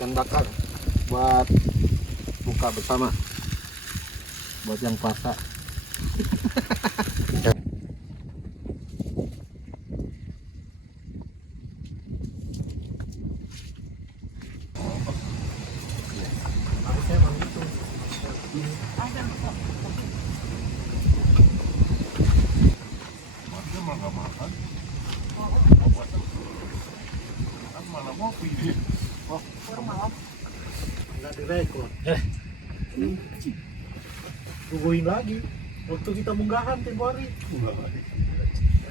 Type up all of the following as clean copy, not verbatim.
ikan bakar buat buka bersama, buat yang puasa. Nggak direkod. Tungguin lagi waktu kita munggahan tempo hari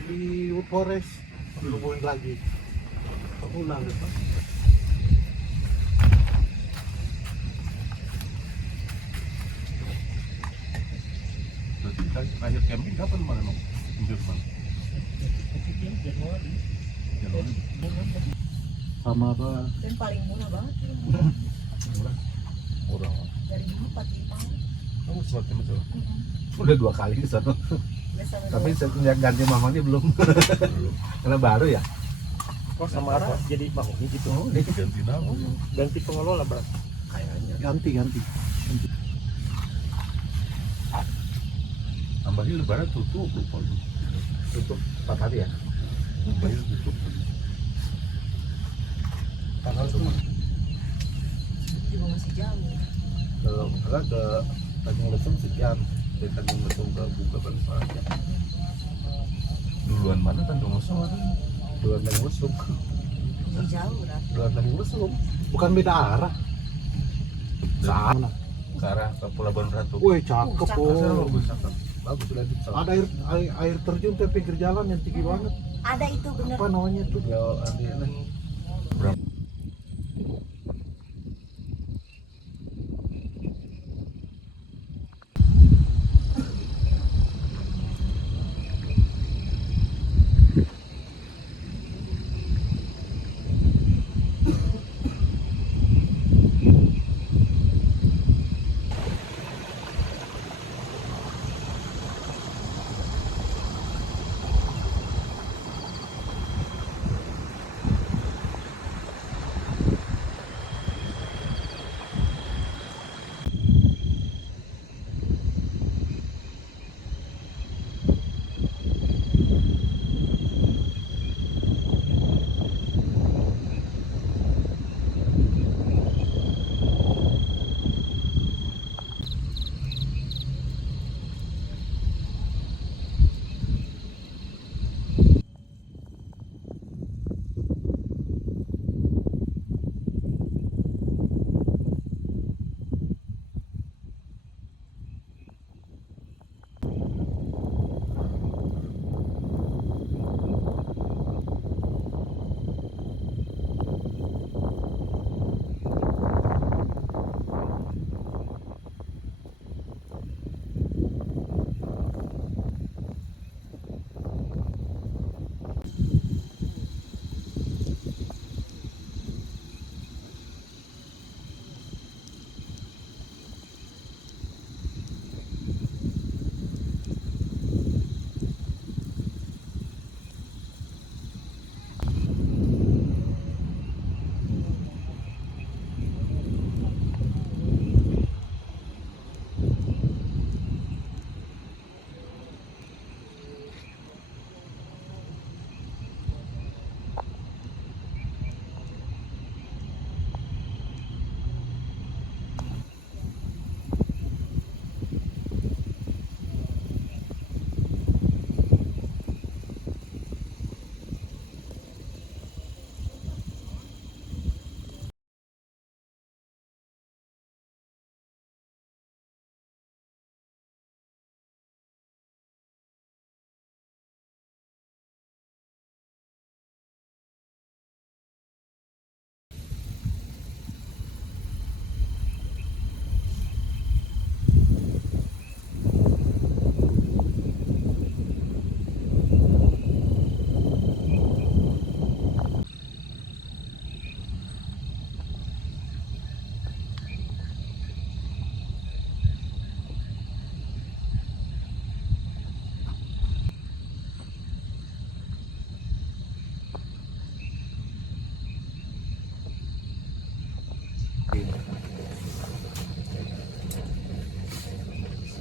di Forest. Tungguin lagi ulang depan. Berarti terakhir camping kapan mana no? Januari. Sama apa? Dan paling murah banget ya. Murah. Dari 4-5. Kamu semakin betul. Udah 2 kali ke sana. Tapi sejak ganti mamanya belum. Karena baru ya. Oh, Samara jadi mahoni gitu. Oh, Ganti nama. Ganti pengelola berarti. kayaknya. Ganti. Tambahnya lebaran tutup lupa. Tutup 4 hari ya. Tambahnya tutup. Tanggal cuma juga masih jauh. Ke Tanjung Lesung sekian, dari Tanjung Lesung ke Buka kan banyak. Duluan mana Tanjung Lesung ada? Duluan Tanjung Lesung, Masih jauh lah. duluan Tanjung Lesung, bukan beda arah. Sana. Ke arah ke Pelabuhan Ratu. Wih cakep, Cakep. oh. Bagus sudah di sana. Ada air terjun di pinggir jalan yang tinggi banget. Ada itu bener. Apa namanya tuh? Ya, ini.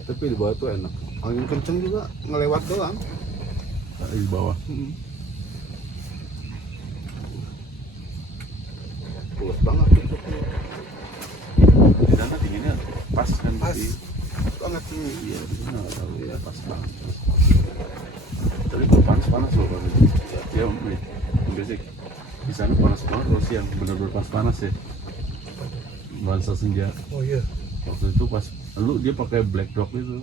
Tapi di bawah tuh enak. Angin kenceng juga ngelewat doang. Di bawah. Pulas banget tuh. Di sana dinginnya pas kan Pas di banget nih. iya di sana nggak tahu ya pas banget. Tapi kalau panas loh kan. Ya basic di sana panas banget kalau siang benar-benar panas ya. Bahasa senja. Oh iya. Waktu itu pas lu dia pakai black rock itu